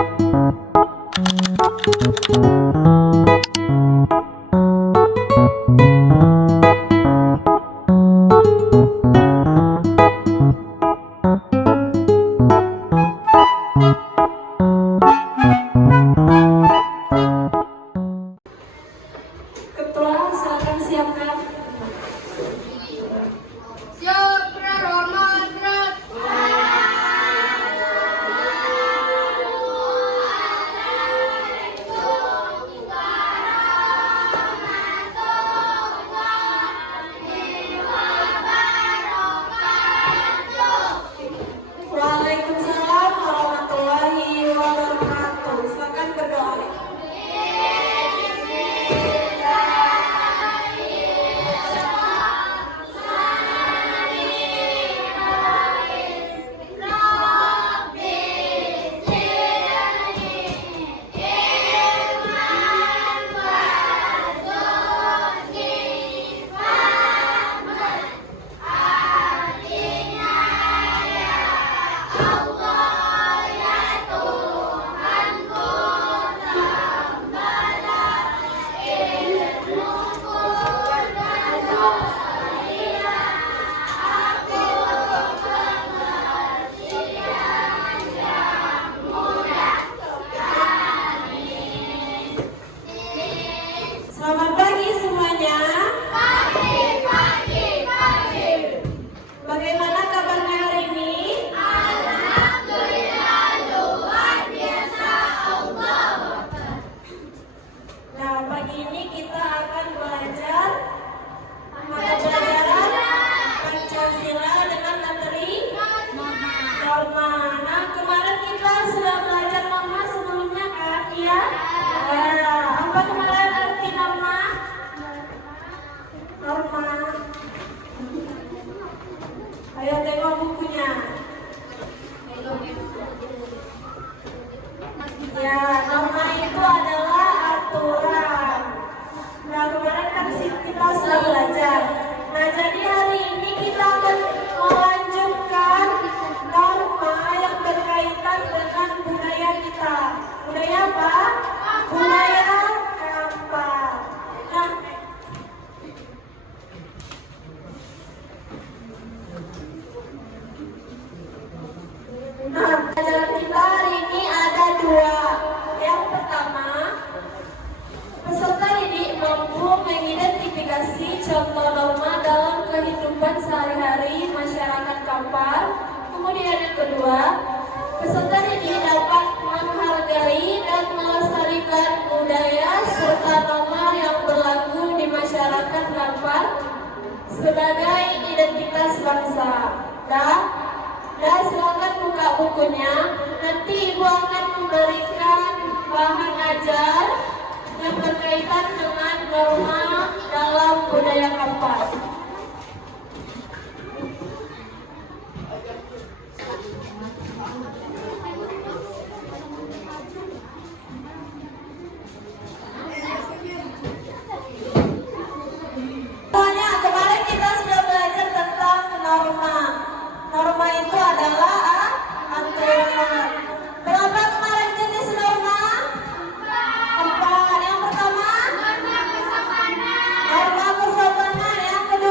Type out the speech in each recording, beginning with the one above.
Ketua, silakan siapkan. Waalaikumsalam warahmatullahi wabarakatuh. Silakan berdoa. Selamat pagi semuanya. Bagaimana kabarnya hari ini? Alhamdulillah, luar biasa Allah. Nah, pagi ini kita akan belajar mata pelajaran Pancasila dengan materi norma. Nah, kemarin kita sudah belajar norma sebelumnya kan? Iya? Apa kemarin arti norma? Norma. Ayo tengok bukunya. Ya, norma itu adalah aturan. Nah, kemarin kan kita sudah belajar. Nah, jadi hari ini kita akan melanjutkan norma yang berkaitan dengan budaya kita. Budaya apa? Budaya kapal. Nah, pelajaran kita hari ini ada dua. Yang pertama, peserta didik mampu mengidentifikasi contoh norma dalam kehidupan sehari-hari masyarakat Kampar. Kemudian yang kedua, peserta didik dapat menghargai dan melestarikan budaya serta norma yang berlaku di masyarakat Kampar sebagai identitas bangsa. Dan silakan buka bukunya. Nanti Ibu akan memberikan bahan ajar yang berkaitan dengan norma dalam budaya Kampar. Kemarin kita sudah belajar tentang norma. Norma itu adalah aturan. Berapa kemarin jenis norma? 4. Yang pertama? Norma kesopanan. Yang kedua?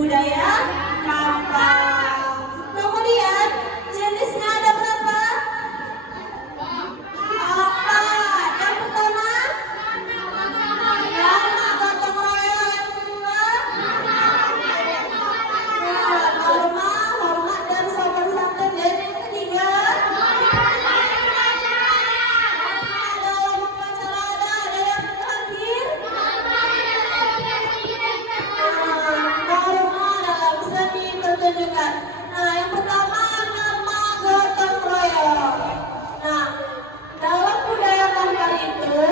budaya kapal. Kemudian jenisnya ada berapa? 4. Yang pertama norma gotong royong. Yang kedua norma hormat dan sopan santun. Dan yang ketiga dalam upacara ada yang terakhir norma dalam seni pertunjukan. Nah, yang pertama nama gotong royong. Nah, dalam budaya Kampar itu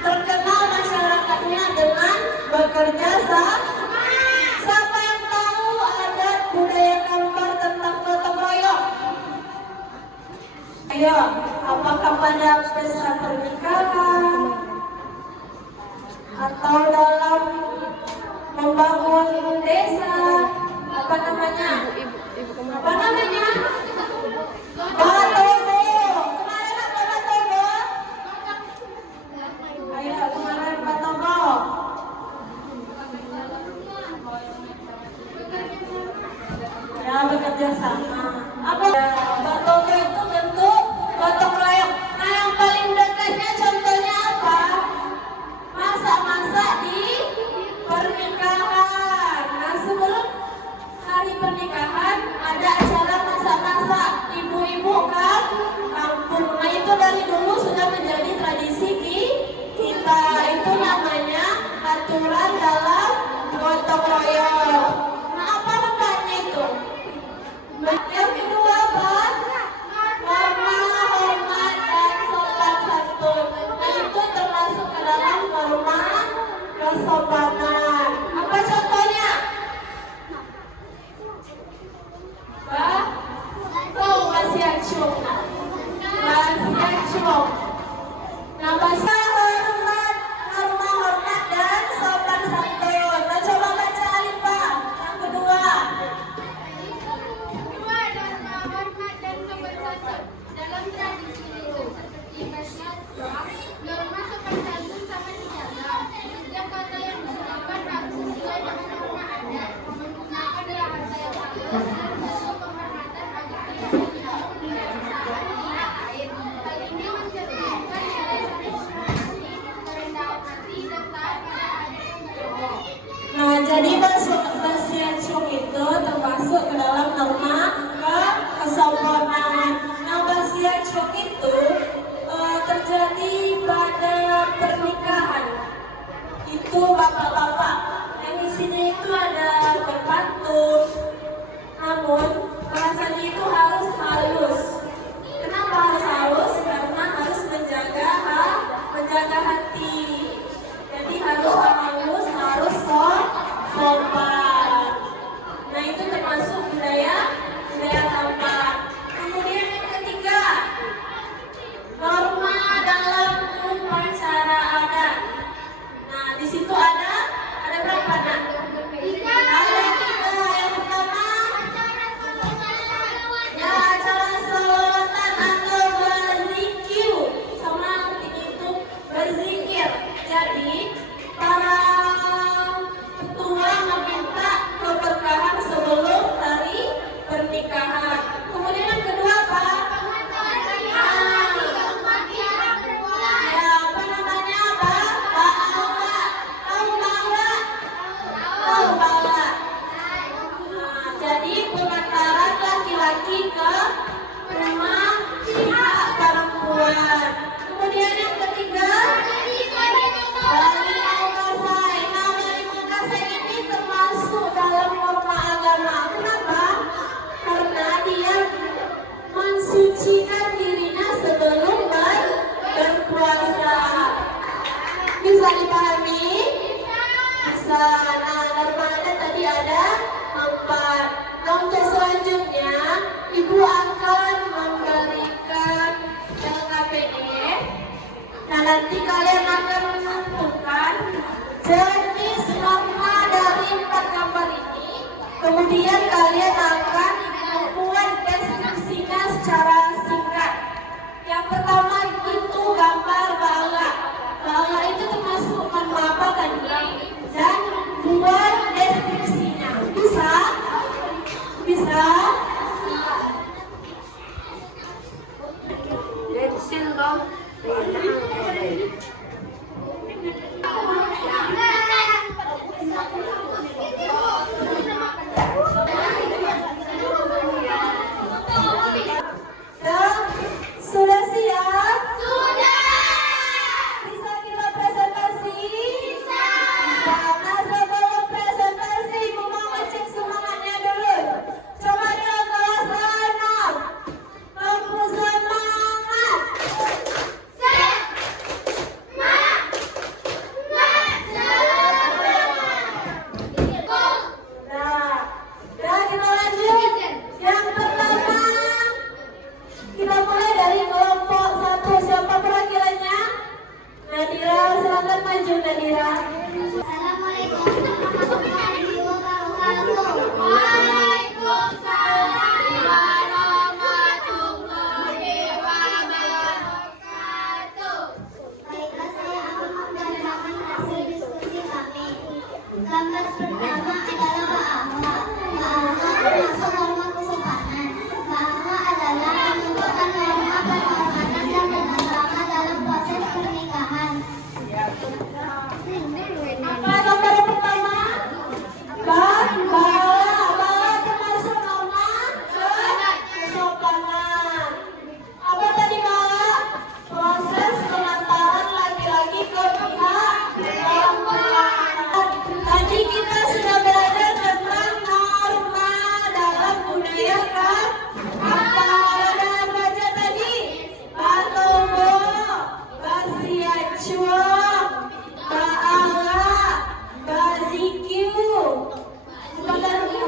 terkenal masyarakatnya dengan bekerja sama. Siapa yang tahu adat budaya Kampar tentang gotong royong? Ayo, apakah pada pesta pernikahan atau dalam membangun desa? Apa namanya? Apa namanya? Batogo. Kemarin apa Batogo? Ayo, kemarin Batogo. Ya, bekerja sama. Apa? Batogo itu bentuk gotong royong. Nah, yang paling dekatnya contohnya apa? Masak-masak di pernikahan. Nah, sebelum hari pernikahan ada acara masak-masak ibu-ibu kan kampung. Nah, itu dari dulu sudah menjadi tradisi kita. Itu namanya aturan dalam gotong royong. Nah, apa manfaatnya itu? Yang kedua apa? Norma hormat dan sopan santun. Nah, itu termasuk ke dalam norma kesopanan. Apa contohnya? Basiacung. Nah, bahasa hormat, norma hormat dan sopan santun. Nah, coba baca Alifah. Yang kedua. Norma hormat dan sopan santun. Dalam tradisi desa seperti Basiacung, norma sopan santun sangat dijaga. Setiap kata yang digunakan harus sesuai dengan norma adat, menggunakan bahasa yang halus dan bentuk penghormatan agar tidak menyinggung perasaan pihak lain. Hal ini mencerminkan nilai saling menghormati, kerendahan hati, dan taat pada adat yang berlaku. Nah, jadi Basiacung itu termasuk ke dalam norma kesopanan. Nah, Basiacung itu terjadi pada pernikahan. Itu bapak-bapak. Yang di sini itu ada berpantun. Namun bahasanya itu harus halus. Kenapa harus halus? Karena harus menjaga hati. Jadi harus halus, harus sopan. Nah, itu termasuk budaya Kampar. Kemudian yang ketiga, norma dalam upacara adat. Nah, di situ ada berapa nak? Ada 3. Yang pertama ya acara sholawatan atau berzikir. Sama artinya itu berzikir. Jadi para ketua meminta keberkahan sebelum hari pernikahan. Kemudian yang kedua apa? Ya, apa namanya apa? Ba'ala. Tahu ba'ala? Tahu ba'ala. Nah, jadi pengantaran laki-laki ke rumah pihak perempuan. Kemudian yang ketiga Bali Mangkasai. Nah, Bali Mangkasai ini termasuk dalam norma agama. Kenapa? Karena dia mensucikan dirinya sebelum berpuasa. Bisa dipahami? Bisa. Nah, normalnya tadi ada 4. Nah, untuk selanjutnya Ibu akan memberikan LKPD. Nah, nanti kalian akan menentukan jenis norma dari 4 gambar ini. Kemudian kalian akan membuat deskripsinya secara singkat. Yang pertama itu gambar bala. Bala itu termasuk apa tadi? Gambar pertama adalah bahwa termasuk norma kesopanan. Bahwa adalah pembentukan norma kehormatan dan kerjasama dalam proses pernikahan. Apa gambar yang pertama? Bahwa termasuk norma kesopanan. Apa tadi Mbak? Proses pengantaran laki-laki ke pihak perempuan. Tadi kita sudah belajar tentang norma dalam budaya kan? Apa ada baca tadi? Batobo, Basiacuo, Baala, Bazikiu. Apa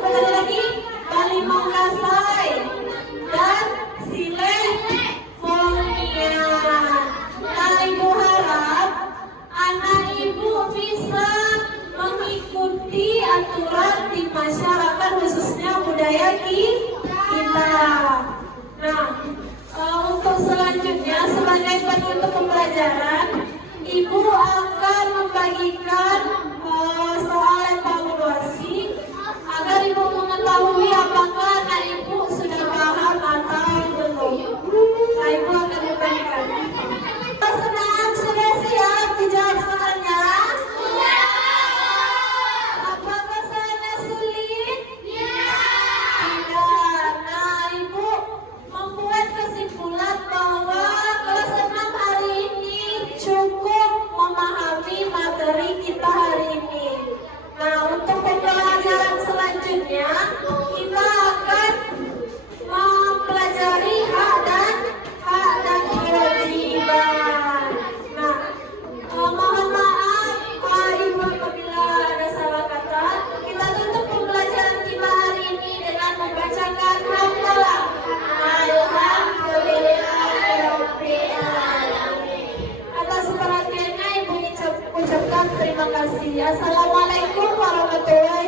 tadi lagi? Balimong Kasai dan Sileh Mongian. Nah, Ibu harap anak Ibu bisa mengikuti aturan di masyarakat khususnya budaya kita. Nah, untuk selanjutnya sebagai penutup pembelajaran, Ibu akan membagikan soal evaluasi agar Ibu mengetahui apakah anak Ibu sudah paham atau belum. Nah, Ibu akan membagikan. Senang, sudah siap dijawab soalnya? Apakah soalnya sulit? Tidak. Nah, Ibu membuat kesimpulan bahwa kelas 6 hari ini cukup memahami materi kita hari ini. Nah, untuk pembelajaran selanjutnya kita akan mempelajari hak dan kewajiban. Nah, mohon maaf Pak Ibu apabila ada salah kata. Kita tutup pembelajaran kita hari ini dengan membacakan hamdalah. Alhamdulillahirabbil alamin. Atas perhatiannya Ibu ucapkan terima kasih. Assalamualaikum warahmatullahi